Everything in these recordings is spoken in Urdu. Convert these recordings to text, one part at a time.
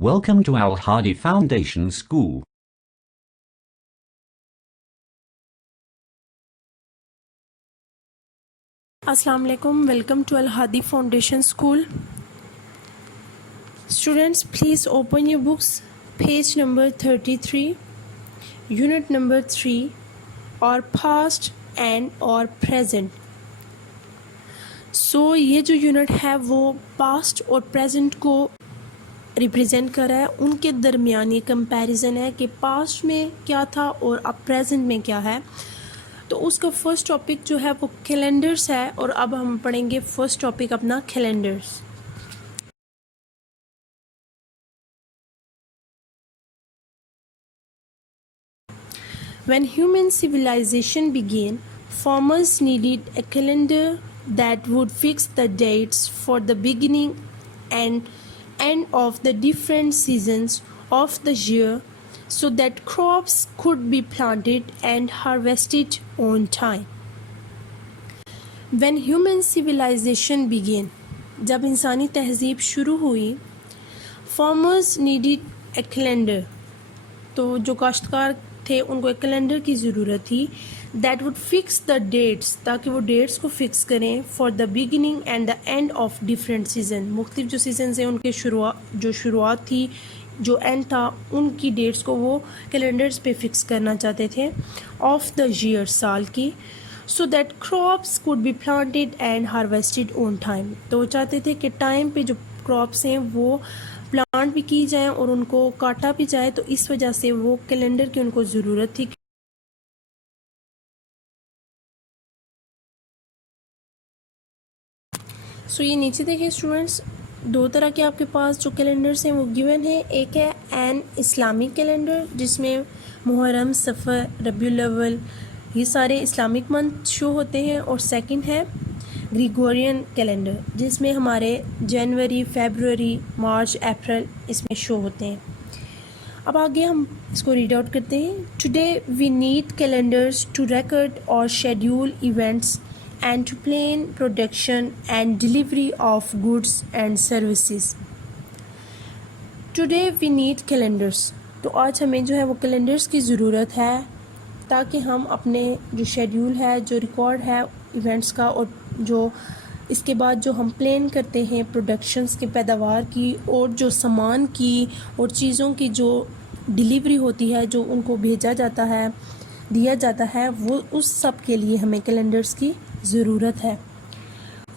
Welcome to Al Hadi Foundation School. Assalamu alaikum. Welcome to Al Hadi Foundation School. Students, please open your books. Page number 33, unit number 3, or past and or present. So یہ جو یونٹ ہے وہ پاسٹ اور پریزنٹ کو ریپریزنٹ کر رہا ہے، ان کے درمیان یہ کمپیریزن ہے کہ پاسٹ میں کیا تھا اور اب پریزنٹ میں کیا ہے. تو اس کا فرسٹ ٹاپک جو ہے وہ کیلنڈرز ہے، اور اب ہم پڑھیں گے فرسٹ ٹاپک اپنا calendars. When human civilization began, farmers needed a calendar that would fix the dates for the beginning and end of the different seasons of the year so that crops could be planted and harvested on time. When human civilization began, جب انسانی تہذیب شروع ہوئی، farmers needed a calendar، تو جو کاشتکار تھے ان کو ایک کیلنڈر کی ضرورت تھی. That would fix the dates, تاکہ وہ ڈیٹس کو فکس کریں for the beginning and the end of different season. مختلف جو سیزنز ہیں ان کے شروعات تھی، جو اینڈ تھا، ان کی ڈیٹس کو وہ کیلنڈرز پہ فکس کرنا چاہتے تھے آف دا ایئر، سال کی. So that crops could be planted and harvested on time. تو وہ چاہتے تھے کہ ٹائم پہ جو کراپس ہیں وہ پلانٹ بھی کی جائیں اور ان کو کاٹا بھی جائے. تو اس وجہ سے وہ کیلنڈر کی ان کو ضرورت تھی. سو یہ نیچے دیکھیں اسٹوڈنٹس، دو طرح کے آپ کے پاس جو کیلنڈرز ہیں وہ گیون ہیں. ایک ہے این اسلامک کیلنڈر، جس میں محرم، صفر، ربیع الاول، یہ سارے اسلامک منتھ شو ہوتے ہیں. اور سیکنڈ ہے گریگورین کیلنڈر، جس میں ہمارے جنوری، فیبروری، مارچ، اپریل اس میں شو ہوتے ہیں. اب آگے ہم اس کو ریڈ آؤٹ کرتے ہیں. Today we need calendars to record اور schedule events and to plan production and delivery of goods and services. Today we need calendars, تو آج ہمیں جو ہے وہ کیلنڈرز کی ضرورت ہے، تاکہ ہم اپنے جو شیڈیول ہے، جو ریکارڈ ہے ایونٹس کا، اور جو اس کے بعد جو ہم پلان کرتے ہیں پروڈکشنز کے، پیداوار کی، اور جو سامان کی اور چیزوں کی جو ڈلیوری ہوتی ہے، جو ان کو بھیجا جاتا ہے، دیا جاتا ہے، وہ اس سب کے لیے ہمیں کیلنڈرز کی ضرورت ہے.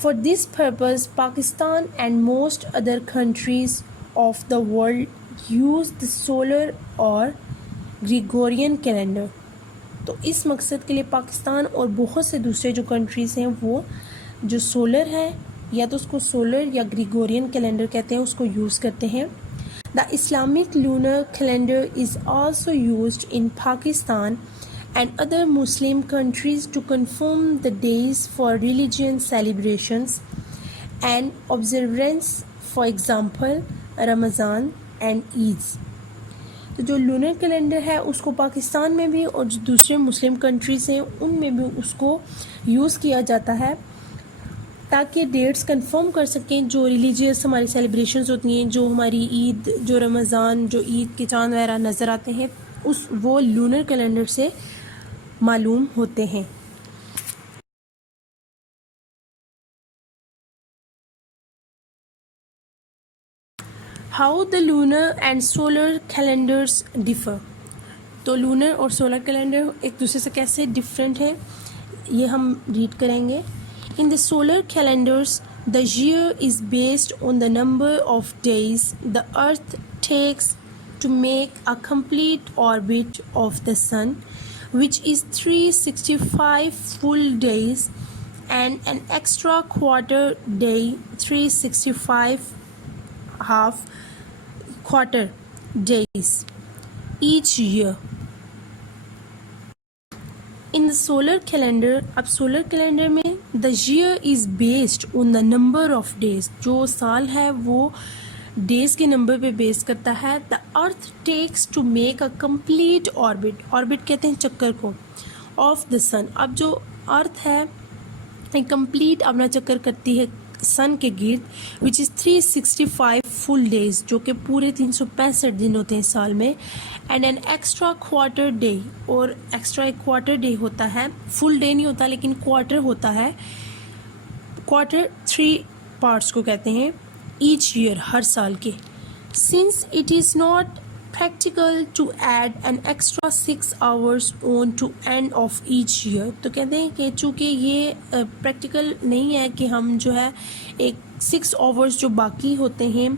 For this purpose Pakistan and most other countries of the world use the solar اور گریگورین کیلنڈر. تو اس مقصد کے لیے پاکستان اور بہت سے دوسرے جو کنٹریز ہیں وہ جو سولر ہے، یا تو اس کو سولر یا گریگورین کیلنڈر کہتے ہیں، اس کو یوز کرتے ہیں. The Islamic lunar calendar is also used in Pakistan and other Muslim countries to confirm the days for religion celebrations and observances, for example Ramadan and Eids. تو جو لونر کیلنڈر ہے اس کو پاکستان میں بھی اور جو دوسرے مسلم کنٹریز ہیں ان میں بھی اس کو یوز کیا جاتا ہے، تاکہ ڈیٹس کنفرم کر سکیں جو ریلیجیس ہماری سیلیبریشنز ہوتی ہیں، جو ہماری عید، جو رمضان، جو عید کے چاند وغیرہ نظر آتے ہیں، وہ لونر کیلنڈر سے معلوم ہوتے ہیں. How the lunar and solar calendars differ. تو لونر اور سولر کیلنڈر ایک دوسرے سے کیسے ڈفرینٹ ہے، یہ ہم ریڈ کریں گے. In the solar calendars, the year is based on the number of days the Earth takes to make a complete orbit of the Sun, which is 365 full days, and an extra quarter day, 365 half quarter days each year. In the solar calendar، اب سولر کیلنڈر میں the year is based on the number of days، جو سال ہے وہ ڈیز کے نمبر پہ بیس کرتا ہے. the earth takes to make a complete orbit، orbit کہتے ہیں چکر کو، of the sun. اب جو ارتھ ہے کمپلیٹ اپنا چکر کرتی ہے سن کے گرد، which is 365 full days جو کہ پورے 365 دن ہوتے ہیں سال میں, and an extra quarter day, اور ایکسٹرا ایک کوارٹر ڈے ہوتا ہے, فل ڈے نہیں ہوتا لیکن کوارٹر ہوتا ہے, کوارٹر 3 پارٹس کو کہتے ہیں each year, ہر سال کے. Since it is not practical to add an extra 6 hours on to end of each year, تو کہتے ہیں کہ چونکہ یہ پریکٹیکل نہیں ہے کہ ہم جو ہے ایک 6 hours جو باقی ہوتے ہیں,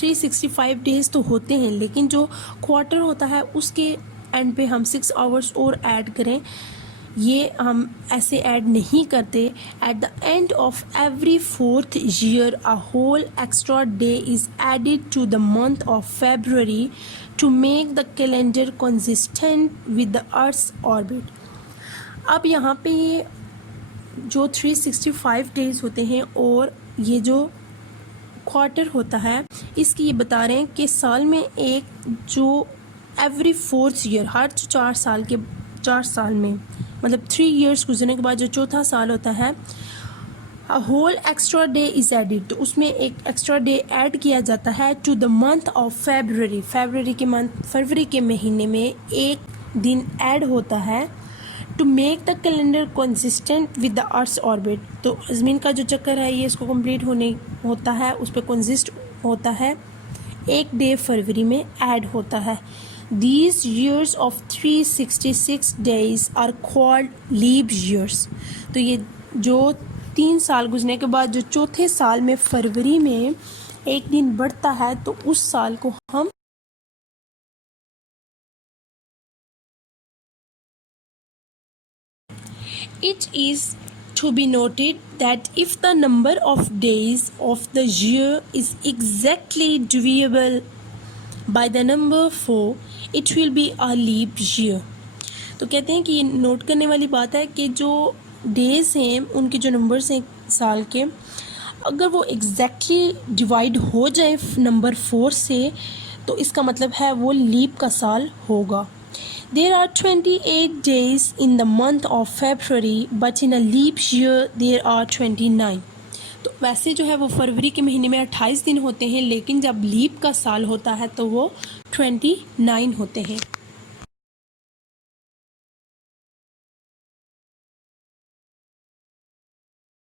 365 days تو ہوتے ہیں لیکن جو کوارٹر ہوتا ہے اس کے اینڈ پہ ہم 6 hours اور ایڈ کریں, یہ ہم ایسے ایڈ نہیں کرتے. At the end of every 4th year a whole extra day is added to the month of February to make the calendar consistent with the Earth's orbit. اب یہاں پہ یہ جو 365 days ہوتے ہیں اور یہ جو کوارٹر ہوتا ہے, اس کی یہ بتا رہے ہیں کہ سال میں ایک جو ایوری 4th year, ہر 4 سال میں مطلب 3 years گزرنے کے بعد جو چوتھا سال ہوتا ہے, a whole extra day is added, تو اس میں ایک ایکسٹرا ڈے ایڈ کیا جاتا ہے to the month of February, فروری کے مہینے میں ایک دن ایڈ ہوتا ہے to make the calendar consistent with the Earth's orbit, تو زمین کا جو چکر ہے یہ اس کو کمپلیٹ ہوتا ہے, اس پہ کنسسٹ ہوتا ہے, ایک ڈے فروری میں ایڈ ہوتا ہے. These years of 366 days are called leap years. تو یہ جو 3 سال گزرنے کے بعد جو چوتھے سال میں فروری میں ایک دن بڑھتا ہے تو اس سال کو ہم It is to be noted that if the number of days of the year is exactly divisible by the number 4, it will be a leap year. تو کہتے ہیں کہ یہ نوٹ کرنے والی بات ہے کہ جو ڈیز ہیں ان کے جو نمبرز ہیں سال کے, اگر وہ ایگزیکٹلی ڈیوائڈ ہو جائے نمبر 4 سے تو اس کا مطلب ہے وہ لیپ کا سال ہوگا. There are 28 days in the month of February, but in a leap year there are 29. تو ویسے جو ہے وہ فروری کے مہینے میں 28 دن ہوتے ہیں لیکن جب لیپ کا سال ہوتا ہے تو وہ 29 ہوتے ہیں.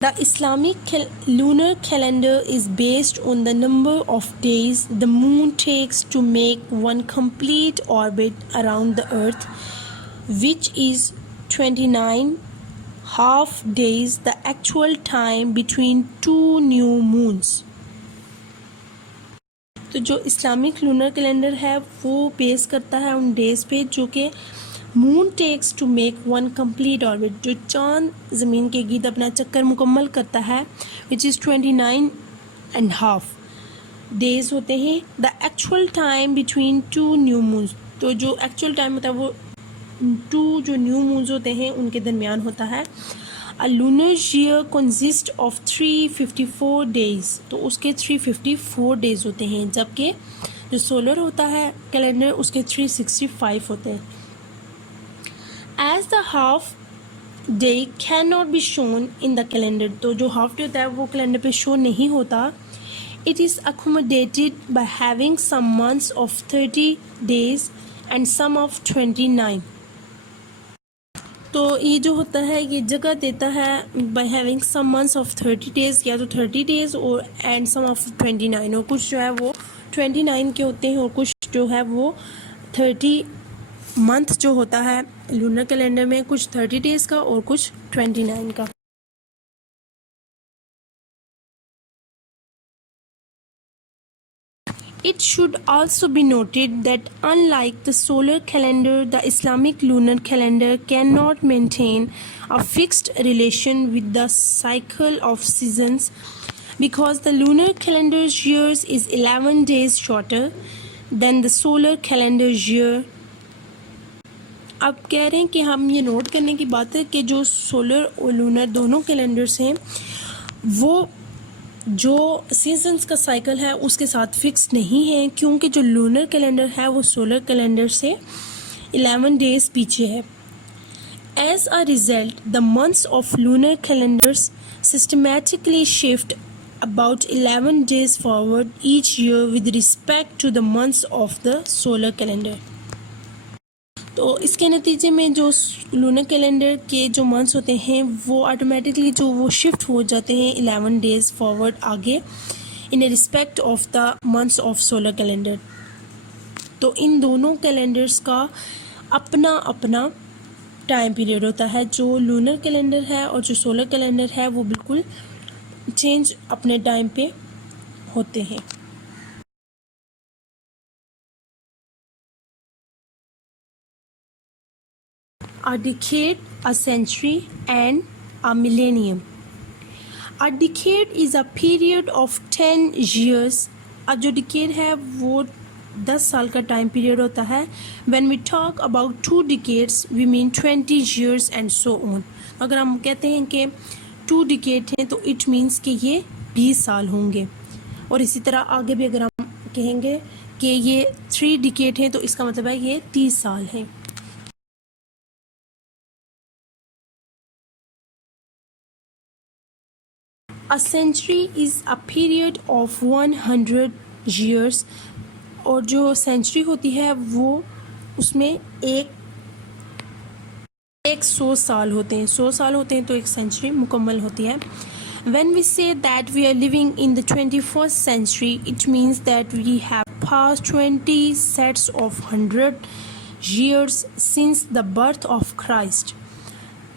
The Islamic lunar calendar is based on the number of days the moon takes to make one complete orbit around the earth, which is 29 half days, the actual time between 2 new moons. تو جو اسلامک لونر کیلنڈر ہے وہ بیس کرتا ہے ان ڈیز پہ جو کہ moon takes to make one complete orbit, جو چاند زمین کے گرد اپنا چکر مکمل کرتا ہے, وچ از 29 اینڈ ہاف ڈیز ہوتے ہیں. The actual time between 2 new Monze, تو جو ایکچوئل ٹائم ہوتا ہے وہ 2 جو نیو مونز ہوتے ہیں ان کے درمیان ہوتا ہے. A lunar year consists of 354 days, تو اس کے 354 ڈیز ہوتے ہیں, جبکہ جو سولر ہوتا ہے کیلنڈر اس کے 365 ہوتے ہیں. As the half day cannot be shown in the calendar, تو جو ہاف ڈے ہوتا ہے وہ کیلنڈر پہ شو نہیں ہوتا. It is accommodated by having some months of 30 days and some of 29. تو یہ جو ہوتا ہے یہ جگہ دیتا ہے by having some months of 30 days, یا تو 30 days اور اینڈ سم آف 29, اور کچھ جو ہے وہ 29 کے ہوتے ہیں اور کچھ جو ہے وہ 30 منتھ جو ہوتا ہے لونر کیلنڈر میں, کچھ 30 days کا اور کچھ 29 کا. It should also be noted that unlike the solar calendar, the Islamic lunar calendar cannot maintain a fixed relation with the cycle of seasons, because the lunar calendar's years is 11 days shorter than the solar calendar's year. اب کہہ رہے ہیں کہ ہم یہ نوٹ کرنے کی بات ہے کہ جو سولر اور لونر دونوں کیلنڈرز ہیں وہ جو سیزنز کا سائیکل ہے اس کے ساتھ فکس نہیں ہے, کیونکہ جو لونر کیلنڈر ہے وہ سولر کیلنڈر سے 11 days پیچھے ہے. As a result, the months of lunar calendars systematically shift about 11 days forward each year with respect to the months of the solar calendar. تو اس کے نتیجے میں جو لونر کیلنڈر کے جو منتھس ہوتے ہیں وہ آٹومیٹکلی جو وہ شفٹ ہو جاتے ہیں 11 days فارورڈ آگے in respect of the months of solar calendar. تو ان دونوں کیلنڈرز کا اپنا اپنا ٹائم پیریڈ ہوتا ہے. جو لونر کیلنڈر ہے اور جو سولر کیلنڈر ہے وہ بالکل چینج اپنے ٹائم پہ ہوتے ہیں. A decade, a century and a millennium. A decade is a period of 10 years. اب جو ڈیکیڈ ہے وہ 10 سال کا ٹائم پیریڈ ہوتا ہے. When we talk about 2 decades, we mean 20 years and so on. اگر ہم کہتے ہیں کہ 2 decade ہیں تو it means کہ یہ 20 سال ہوں گے. اور اسی طرح آگے بھی اگر ہم کہیں گے کہ یہ 3 decade ہیں تو اس کا مطلب ہے یہ 30 سال ہیں. A century is a period of 100 years. اور جو سینچری ہوتی ہے وہ اس میں 100 سال ہوتے ہیں. 100 سال ہوتے ہیں تو ایک سینچری مکمل ہوتی ہے. When we say that we are living in the 21st century, it means that we have passed 20 sets of 100 years since the birth of Christ.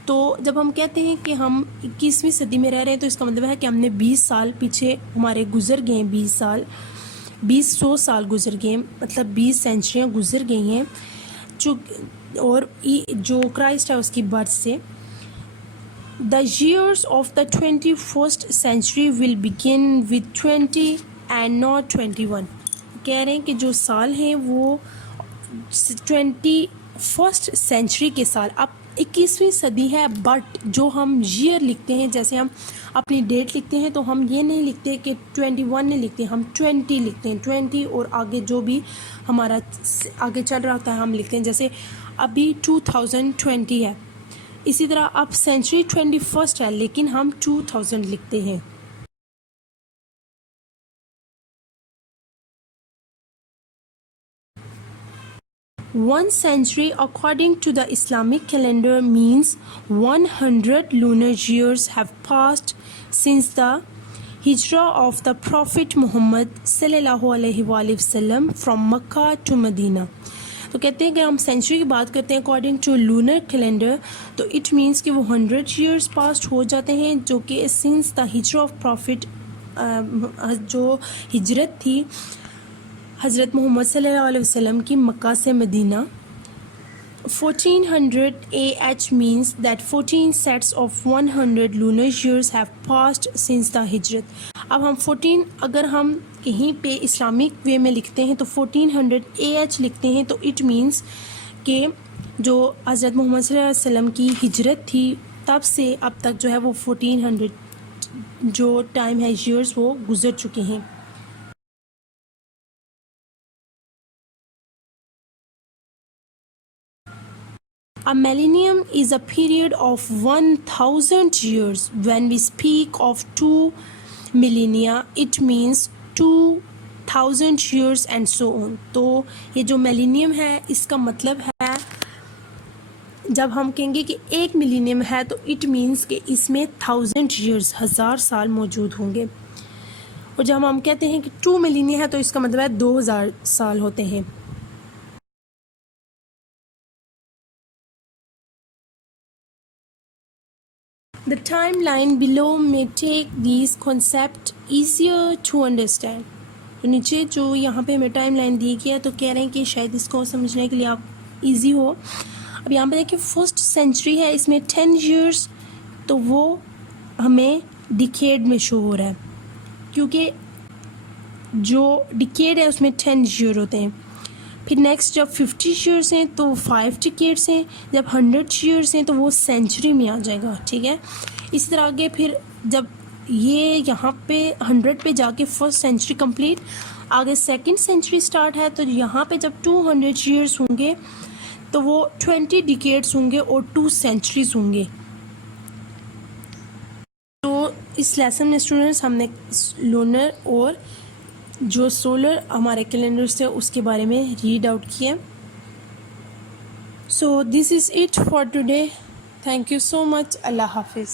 تو جب ہم کہتے ہیں کہ ہم 21ویں صدی میں رہ رہے ہیں تو اس کا مطلب ہے کہ ہم نے 20 سال پیچھے ہمارے گزر گئے ہیں. 100 سال گزر گئے ہیں, مطلب 20 سینچریاں گزر گئی ہیں اور جو کرائسٹ ہے اس کی برتھ سے. The years of the 21st century will begin with 20 and not 21. کہہ رہے ہیں کہ جو سال ہیں وہ 21st سینچری کے سال. اب 21ویں صدی ہے بٹ جو ہم ایئر لکھتے ہیں, جیسے ہم اپنی ڈیٹ لکھتے ہیں تو ہم یہ نہیں لکھتے کہ 21 نہیں لکھتے, ہم 20 لکھتے ہیں. 20 اور آگے جو بھی ہمارا آگے چل رہا ہوتا ہے ہم لکھتے ہیں. جیسے ابھی 2020 ہے, اسی طرح اب سینچری 21st ہے لیکن ہم 2000 لکھتے ہیں. One century according to the Islamic calendar means 100 lunar years have passed since the hijrah of the Prophet Muhammad sallallahu alaihi wasallam from Makkah to Medina. تو کہتے ہیں کہ ہم سینچری کی بات کرتے ہیں اکارڈنگ ٹو لونر کیلنڈر تو اٹ مینس کہ وہ 100 ایئرس پاسٹ ہو جاتے ہیں, جو کہ سنس دا ہجرہ آف پروفٹ, جو ہجرت تھی حضرت محمد صلی اللہ علیہ وسلم کی مکہ سے مدینہ. 1400 AH means that 14 sets of 100 lunar years have passed since the ہجرت. اب ہم 14 اگر ہم کہیں پہ اسلامک وے میں لکھتے ہیں تو 1400 AH لکھتے ہیں تو اٹ مینس کہ جو حضرت محمد صلی اللہ علیہ وسلم کی ہجرت تھی تب سے اب تک جو ہے وہ 1400 جو ٹائم ہے ایئرس وہ گزر چکے ہیں. A millennium is a period of 1000 years. When we speak of 2 millennia, it means 2000 years and so on. تو یہ جو millennium ہے اس کا مطلب ہے جب ہم کہیں گے کہ 1 millennium ہے تو it means کہ اس میں 1000 years 1000 سال موجود ہوں گے. اور جب ہم کہتے ہیں کہ 2 millennia ہے تو اس کا مطلب ہے 2000 سال ہوتے ہیں. The timeline below may take these concepts easier to understand. تو نیچے جو یہاں پہ ہمیں ٹائم لائن دی گئی ہے تو کہہ رہے ہیں کہ شاید اس کو سمجھنے کے لیے آپ ایزی ہو. اب یہاں پہ دیکھیں فرسٹ سینچری ہے, اس میں 10 ایئرس تو وہ ہمیں ڈیکیڈ میں شو ہو رہا ہے کیونکہ جو ڈیکیڈ ہے اس میں 10 ایئر ہوتے ہیں. پھر نیکسٹ جب 50 ایئرس ہیں تو 5 ڈیکیڈس ہیں, جب 100 ایئرس ہیں تو وہ سینچری میں آ جائے گا. ٹھیک ہے, اسی طرح آگے پھر جب یہ یہاں پہ 100 پہ جا کے فرسٹ سینچری کمپلیٹ, آگے سیکنڈ سینچری سٹارٹ ہے تو یہاں پہ جب 200 ایئرس ہوں گے تو وہ 20 ڈیکیڈس ہوں گے اور 2 سینچریز ہوں گے. تو اس لیسن میں اسٹوڈنٹس ہم نے لونر اور جو سولر ہمارے کیلنڈرس تھے اس کے بارے میں ریڈ آؤٹ کیا. So this is it for today. Thank you so much. اللہ حافظ.